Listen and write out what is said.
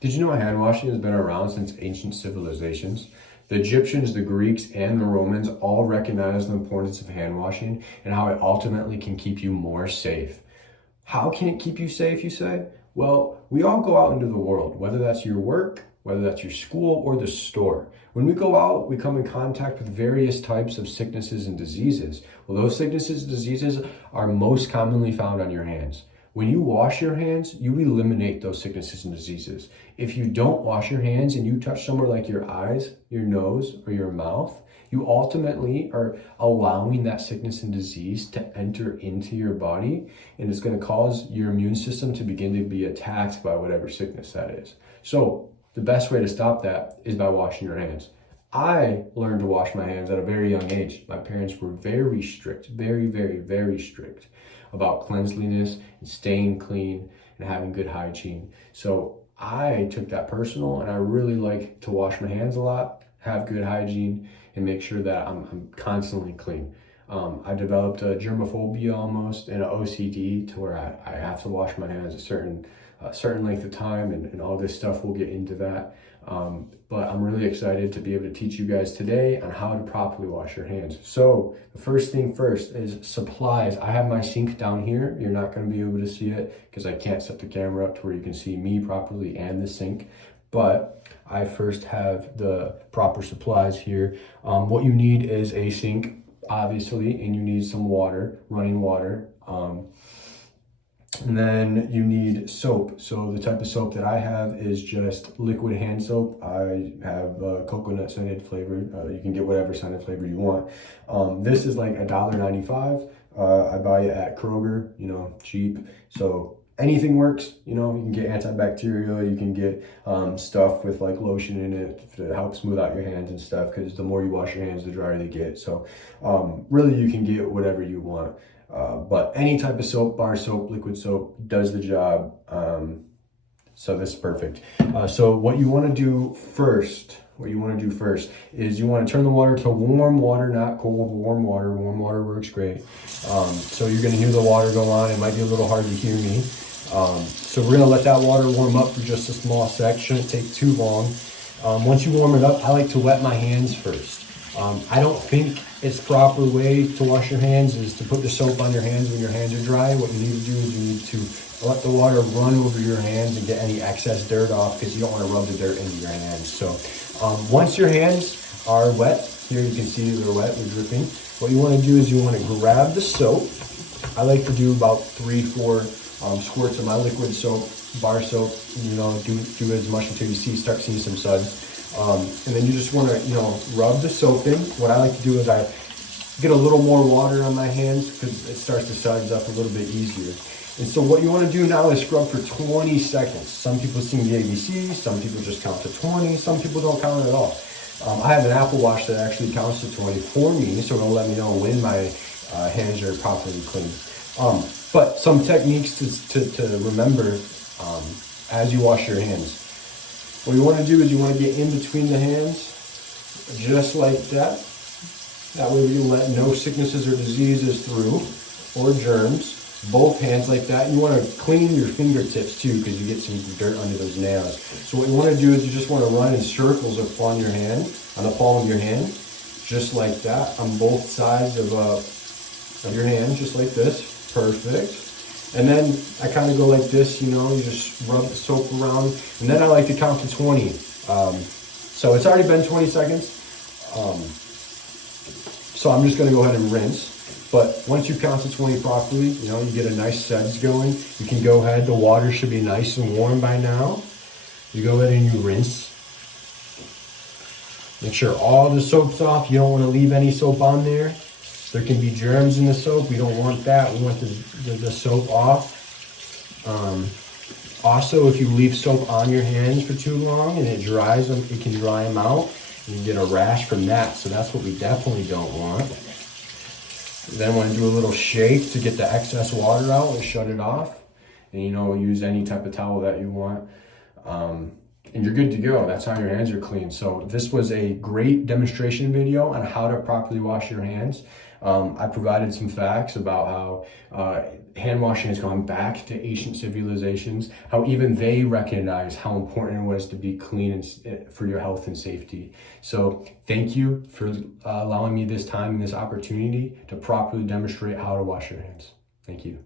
Did you know hand washing has been around since ancient civilizations? The Egyptians, the Greeks, and the Romans all recognized the importance of hand washing and how it ultimately can keep you more safe. How can it keep you safe, you say? Well, we all go out into the world, whether that's your work, whether that's your school, or the store. When we go out, we come in contact with various types of sicknesses and diseases. Well, those sicknesses and diseases are most commonly found on your hands. When you wash your hands, you eliminate those sicknesses and diseases. If you don't wash your hands and you touch somewhere like your eyes, your nose, or your mouth, you ultimately are allowing that sickness and disease to enter into your body, and it's going to cause your immune system to begin to be attacked by whatever sickness that is. So the best way to stop that is by washing your hands. I learned to wash my hands at a very young age. My parents were very strict, very strict about cleanliness and staying clean and having good hygiene. So I took that personal, and I really like to wash my hands a lot, have good hygiene, and make sure that I'm constantly clean. I developed a germophobia almost and an OCD to where I have to wash my hands a certain length of time, and all this stuff, we'll get into that. But I'm really excited to be able to teach you guys today on how to properly wash your hands. So the first thing first is supplies. I have my sink down here. You're not going to be able to see it because I can't set the camera up to where you can see me properly and the sink. But I first have the proper supplies here. What you need is a sink, obviously, and you need some water, running water. And then you need soap. So the type of soap that I have is just liquid hand soap. I have coconut scented flavor. You can get whatever scented flavor you want. This is like $1.95. I buy it at Kroger, cheap. So anything works. You can get antibacterial. You can get stuff with like lotion in it to help smooth out your hands and stuff, because the more you wash your hands, the drier they get. So really you can get whatever you want. But any type of soap, bar soap, liquid soap does the job. So this is perfect. So what you want to do first is you want to turn the water to warm water, not cold, warm water. Warm water works great. So you're going to hear the water go on. It might be a little hard to hear me. So we're going to let that water warm up for just a small sec. Shouldn't take too long. Once you warm it up, I like to wet my hands first. I don't think it's proper way to wash your hands is to put the soap on your hands when your hands are dry. What you need to do is you need to let the water run over your hands and get any excess dirt off, because you don't want to rub the dirt into your hands. So once your hands are wet, here you can see they're wet, they're dripping. What you want to do is you want to grab the soap. I like to do about 3-4 squirts of my liquid soap, bar soap. Do as much until you start seeing some suds. And then you just want to, rub the soap in. What I like to do is I get a little more water on my hands because it starts to suds up a little bit easier. And so what you want to do now is scrub for 20 seconds. Some people sing the ABC, some people just count to 20, some people don't count at all. I have an Apple Watch that actually counts to 20 for me, so it'll let me know when my hands are properly clean. But some techniques to remember as you wash your hands. What you want to do is you want to get in between the hands, just like that. That way you let no sicknesses or diseases through, or germs. Both hands like that. You want to clean your fingertips too, because you get some dirt under those nails. So what you want to do is you just want to run in circles upon your hand, on the palm of your hand, just like that, on both sides of your hand, just like this. Perfect. And then I kind of go like this, you just rub the soap around. And then I like to count to 20. So it's already been 20 seconds. So I'm just going to go ahead and rinse. But once you count to 20 properly, you get a nice suds going. You can go ahead. The water should be nice and warm by now. You go ahead and you rinse. Make sure all the soap's off. You don't want to leave any soap on there. There can be germs in the soap. We don't want that. We want the soap off. Also, if you leave soap on your hands for too long and it dries them, it can dry them out. You can get a rash from that. So that's what we definitely don't want. Then want to do a little shake to get the excess water out and shut it off. And use any type of towel that you want. And you're good to go. That's how your hands are clean. So this was a great demonstration video on how to properly wash your hands. I provided some facts about how hand washing has gone back to ancient civilizations, how even they recognize how important it was to be clean and for your health and safety. So thank you for allowing me this time and this opportunity to properly demonstrate how to wash your hands. Thank you.